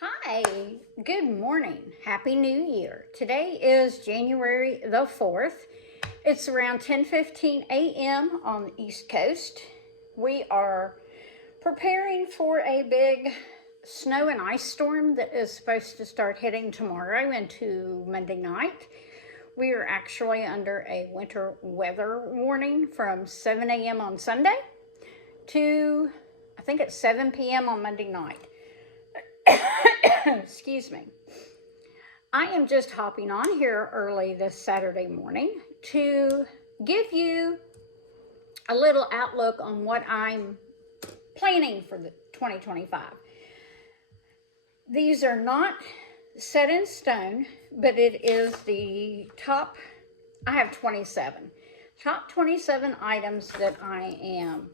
Hi, good morning. Happy New Year. Today is January the 4th. It's around 10:15 a.m. on the East Coast. We are preparing for a big snow and ice storm that is supposed to start hitting tomorrow into Monday night. We are actually under a winter weather warning from 7 a.m. on Sunday to I think it's 7 p.m. on Monday night. Excuse me. I am just hopping on here early this Saturday morning to give you a little outlook on what I'm planning for the 2025. These are not set in stone, but it is the top, I have 27, top 27 items that I am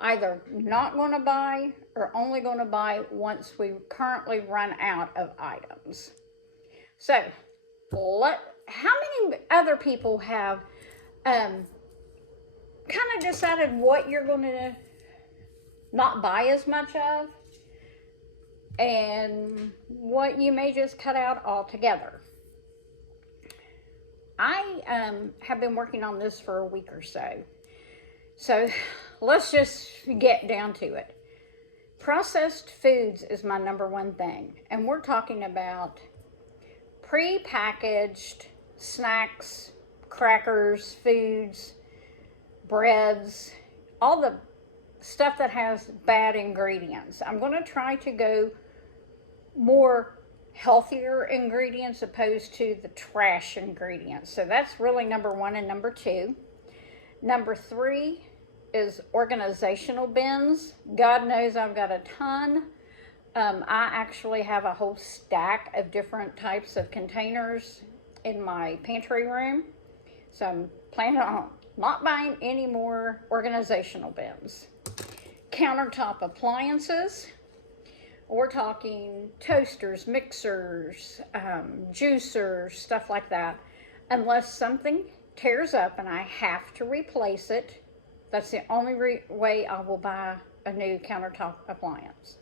either not going to buy or only going to buy once we currently run out of items. So, how many other people have kind of decided what you're going to not buy as much of and what you may just cut out altogether? I have been working on this for a week or so. So let's just get down to it. Processed foods is my number one thing. And we're talking about pre-packaged snacks, crackers, foods, breads, all the stuff that has bad ingredients. I'm going to try to go more healthier ingredients opposed to the trash ingredients. So that's really number one and number two. Number three is organizational bins. God knows I've got a ton. I actually have a whole stack of different types of containers in my pantry room. So I'm planning on not buying any more organizational bins. Countertop appliances. We're talking toasters, mixers, juicers, stuff like that. Unless something tears up and I have to replace it, that's the only way I will buy a new countertop appliance.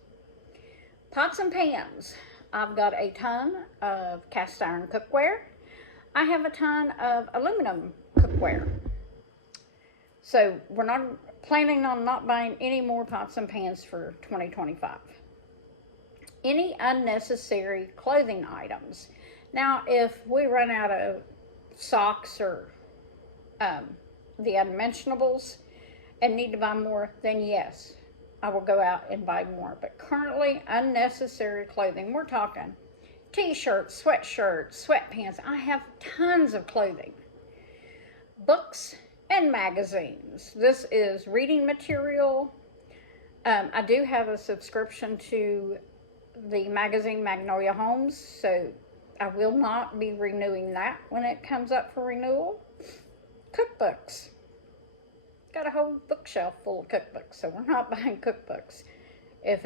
Pots and pans. I've got a ton of cast iron cookware. I have a ton of aluminum cookware. So we're not planning on not buying any more pots and pans for 2025. Any unnecessary clothing items. Now, if we run out of socks or the unmentionables and need to buy more, then yes, I will go out and buy more. But currently, unnecessary clothing, we're talking t-shirts, sweatshirts, sweatpants. I have tons of clothing. Books and magazines. This is reading material. I do have a subscription to the magazine Magnolia Homes, so I will not be renewing that when it comes up for renewal. Cookbooks. Got a whole bookshelf full of cookbooks, so we're not buying cookbooks. If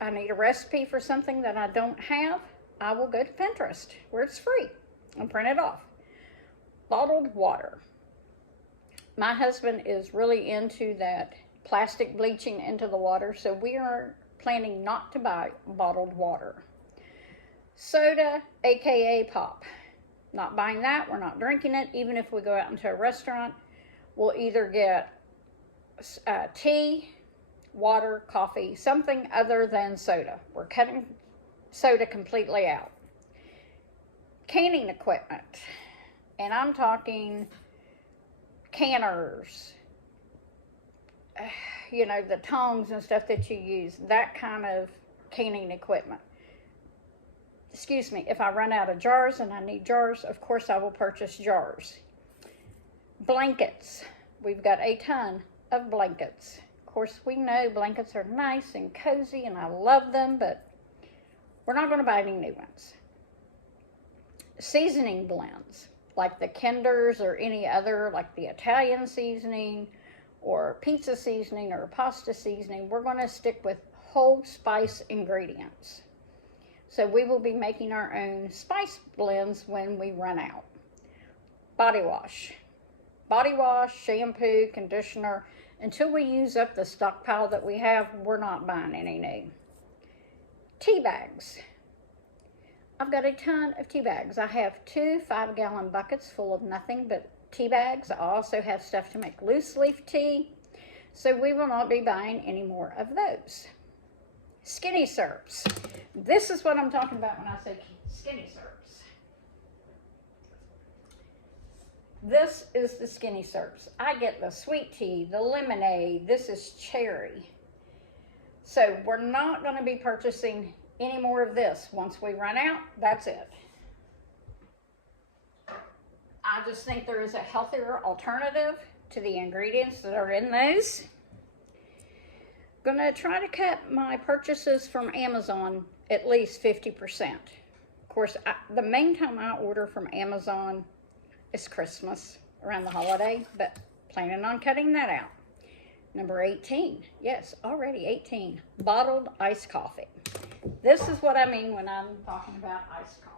I need a recipe for something that I don't have, I will go to Pinterest where it's free and print it off. Bottled water. My husband is really into that plastic bleaching into the water, so we are planning not to buy bottled water. Soda, aka pop. Not buying that. We're not drinking it. Even if we go out into a restaurant, we'll either get tea, water, coffee, something other than soda. We're cutting soda completely out. Canning equipment. And I'm talking canners, the tongs and stuff that you use, that kind of canning equipment. Excuse me, if I run out of jars and I need jars, of course I will purchase jars. Blankets. We've got a ton of blankets. Of course, we know blankets are nice and cozy and I love them, but we're not going to buy any new ones. Seasoning blends, like the Kinders or any other, like the Italian seasoning or pizza seasoning or pasta seasoning. We're going to stick with whole spice ingredients. So we will be making our own spice blends when we run out. Body wash, shampoo, conditioner. Until we use up the stockpile that we have, we're not buying any new. tea bags. I've got a ton of tea bags. I have 2 5-gallon buckets full of nothing but tea bags. I also have stuff to make loose leaf tea. So we will not be buying any more of those. Skinny syrups. This is what I'm talking about when I say skinny syrups. This is the skinny syrups. I get the sweet tea, the lemonade. This is cherry. So we're not going to be purchasing any more of this. Once we run out, that's it. I just think there is a healthier alternative to the ingredients that are in those. Gonna try to cut my purchases from Amazon at least 50%. Of course, the main time I order from Amazon is Christmas, around the holiday, but planning on cutting that out. Number 18, yes, already 18, bottled iced coffee. This is what I mean when I'm talking about iced coffee.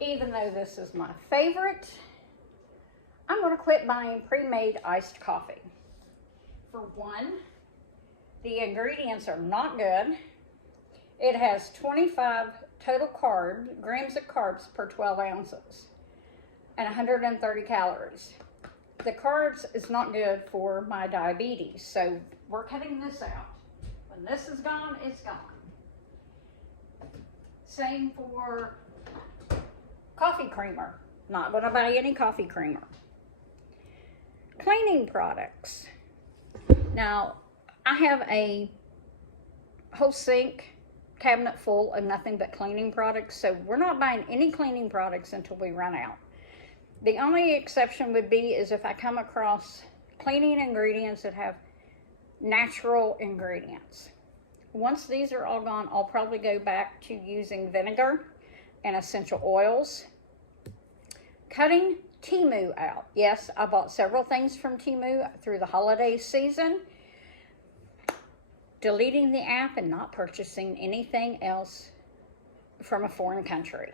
Even though this is my favorite, I'm going to quit buying pre-made iced coffee. For one, the ingredients are not good. It has 25 total grams of carbs per 12 ounces and 130 calories. The carbs is not good for my diabetes, so we're cutting this out. When this is gone, it's gone. Same for coffee creamer. Not going to buy any coffee creamer. Cleaning products. Now, I have a whole sink cabinet full of nothing but cleaning products, so we're not buying any cleaning products until we run out. The only exception would be is if I come across cleaning ingredients that have natural ingredients. Once these are all gone, I'll probably go back to using vinegar and essential oils. Cutting Temu out. Yes, I bought several things from Temu through the holiday season. Deleting the app and not purchasing anything else from a foreign country.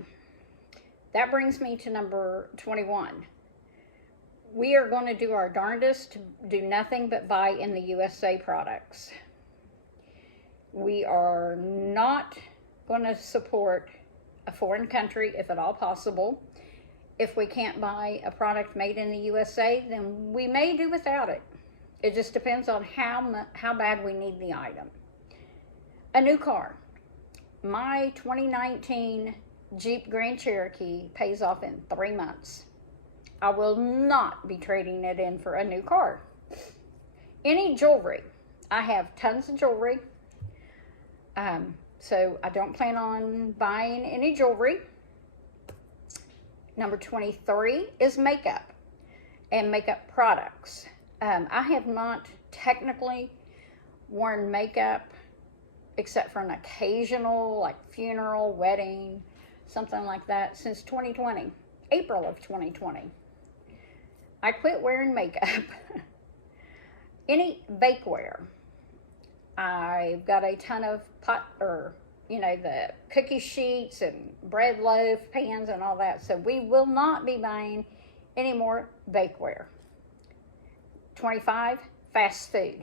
That brings me to number 21. We are going to do our darndest to do nothing but buy in the USA products. We are not going to support a foreign country if at all possible. If we can't buy a product made in the USA, then we may do without it. It just depends on how bad we need the item. A new car. My 2019 Jeep Grand Cherokee pays off in 3 months. I will not be trading it in for a new car. Any jewelry. I have tons of jewelry. So I don't plan on buying any jewelry. Number 23 is makeup and makeup products. I have not technically worn makeup except for an occasional, like funeral, wedding, something like that, since 2020, April of 2020. I quit wearing makeup. Any bakeware. I've got a ton of the cookie sheets and bread loaf pans and all that. So we will not be buying any more bakeware. 25, fast food.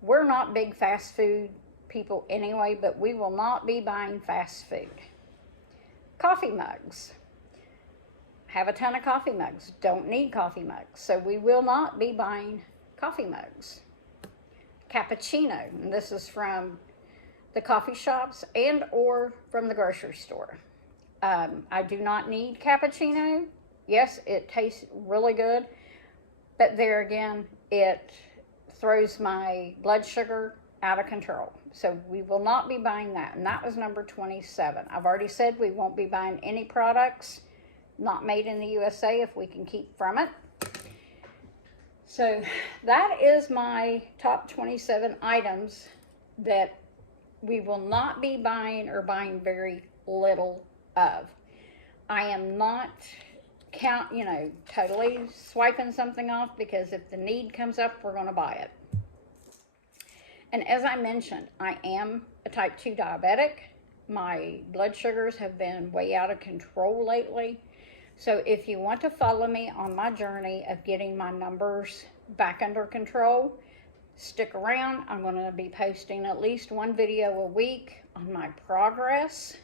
We're not big fast food people anyway, but we will not be buying fast food. Coffee mugs. Have a ton of coffee mugs. Don't need coffee mugs. So we will not be buying coffee mugs. Cappuccino. And this is from the coffee shops and or from the grocery store. I do not need cappuccino. Yes, it tastes really good. But there again, it throws my blood sugar out of control. So we will not be buying that. And that was number 27. I've already said we won't be buying any products not made in the USA if we can keep from it. So that is my top 27 items that we will not be buying or buying very little of. I am not totally swiping something off, because if the need comes up, we're going to buy it. And as I mentioned, I am a type 2 diabetic. My blood sugars have been way out of control lately. So if you want to follow me on my journey of getting my numbers back under control, stick around. I'm going to be posting at least one video a week on my progress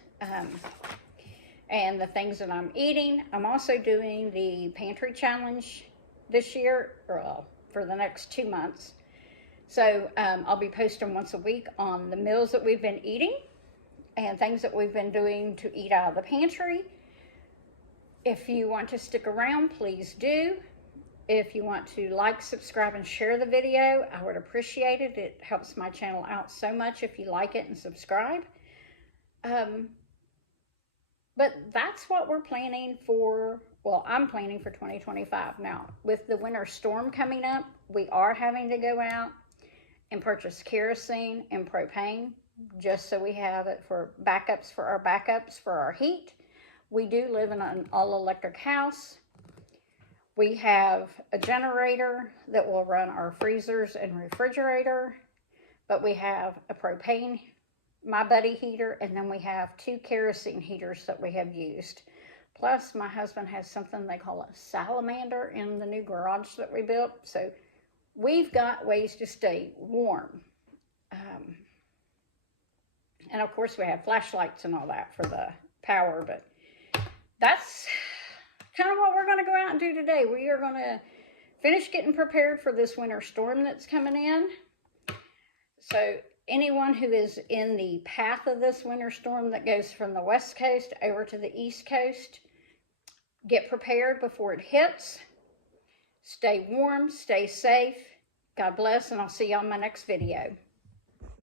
and the things that I'm eating. I'm also doing the pantry challenge this year, or for the next 2 months. So I'll be posting once a week on the meals that we've been eating and things that we've been doing to eat out of the pantry. If you want to stick around, please do. If you want to like, subscribe, and share the video, I would appreciate it. It helps my channel out so much if you like it and subscribe. But that's what we're planning for. Well, I'm planning for 2025. Now, with the winter storm coming up, we are having to go out and purchase kerosene and propane just so we have it for backups for our heat. We do live in an all-electric house. We have a generator that will run our freezers and refrigerator, but we have a propane, my buddy heater, and then we have 2 kerosene heaters that we have used. Plus, my husband has something they call a salamander in the new garage that we built, so we've got ways to stay warm. And of course, we have flashlights and all that for the power, but that's kind of what we're going to go out and do today. We are going to finish getting prepared for this winter storm that's coming in. So anyone who is in the path of this winter storm that goes from the west coast over to the east coast, get prepared before it hits. Stay warm, stay safe. God bless, and I'll see you on my next video.